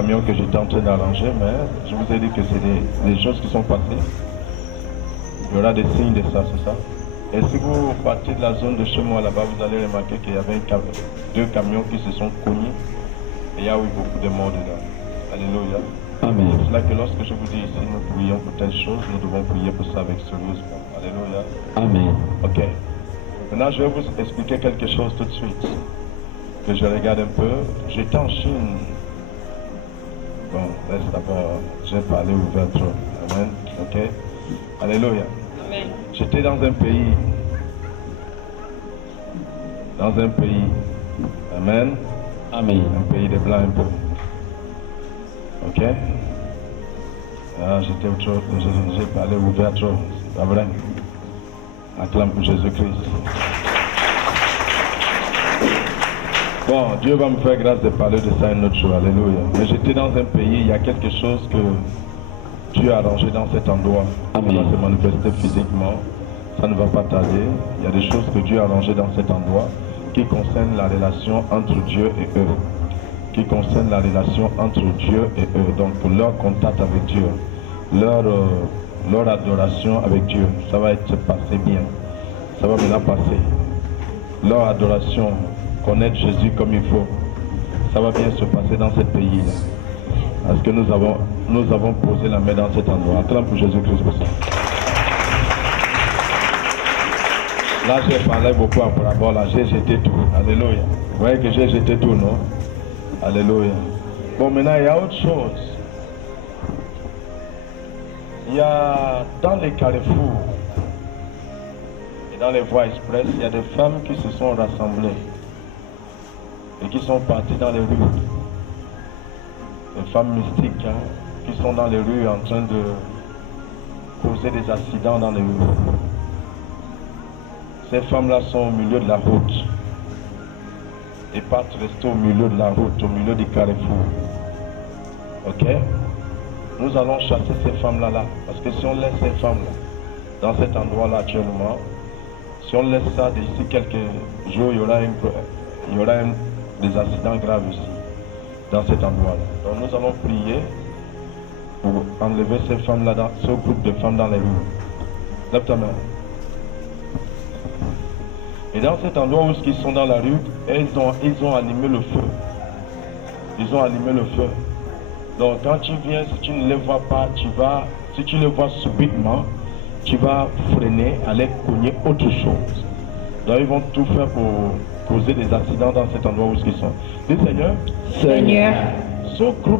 camion que j'étais en train d'arranger, mais je vous ai dit que c'est des choses qui sont passées. Il y aura des signes de ça, c'est ça. Et si vous partez de la zone de chez moi là-bas, vous allez remarquer qu'il y avait deux camions qui se sont cognés. Et il y a eu beaucoup de morts dedans. Alléluia. Amen. C'est cela que lorsque je vous dis ici, nous prions pour telle chose, nous devons prier pour ça avec sérieusement. Alléluia. Amen. Ok. Maintenant, je vais vous expliquer quelque chose tout de suite. Que je regarde un peu. J'étais en Chine. Bon, laisse d'abord, j'ai parlé ouvertement. Amen. Ok. Alléluia. Amen. J'étais dans un pays. Amen. Amen. Un pays de blancs un peu. Ok. Ah, j'ai parlé ouvertement. C'est pas vrai. Acclame pour Jésus-Christ. Bon, Dieu va me faire grâce de parler de ça un autre jour. Alléluia. Mais j'étais dans un pays, il y a quelque chose que Dieu a arrangé dans cet endroit. Amen. Ça va se manifester physiquement. Ça ne va pas tarder. Il y a des choses que Dieu a arrangées dans cet endroit qui concernent la relation entre Dieu et eux. Qui concernent la relation entre Dieu et eux. Donc leur contact avec Dieu. Leur adoration avec Dieu. Ça va être passé bien. Ça va maintenant passer. Leur adoration, connaître Jésus comme il faut. Ça va bien se passer dans ce pays-là. Parce que nous avons posé la main dans cet endroit. Acclame pour Jésus-Christ pour ça. Là, j'ai parlé beaucoup à rapport, là, j'ai jeté tout. Alléluia. Vous voyez que j'ai jeté tout, non? Alléluia. Bon, maintenant, il y a autre chose. Il y a dans les carrefours et dans les voies express, il y a des femmes qui se sont rassemblées et qui sont parties dans les rues. Des femmes mystiques qui sont dans les rues en train de causer des accidents dans les rues. Ces femmes-là sont au milieu de la route et partent rester au milieu de la route, au milieu du carrefour. Ok? Nous allons chasser ces femmes-là, parce que si on laisse ces femmes-là dans cet endroit-là actuellement, si on laisse ça d'ici quelques jours, il y aura des accidents graves ici, dans cet endroit-là. Donc nous allons prier pour enlever ces femmes-là, ce groupe de femmes dans les rues. Lève ta main. Et dans cet endroit où ils sont dans la rue, ils ont allumé le feu. Ils ont allumé le feu. Donc quand tu viens, si tu ne les vois pas, si tu les vois subitement, tu vas freiner, aller cogner autre chose. Donc ils vont tout faire pour causer des accidents dans cet endroit où ils sont. Dis Seigneur, Seigneur, ce groupe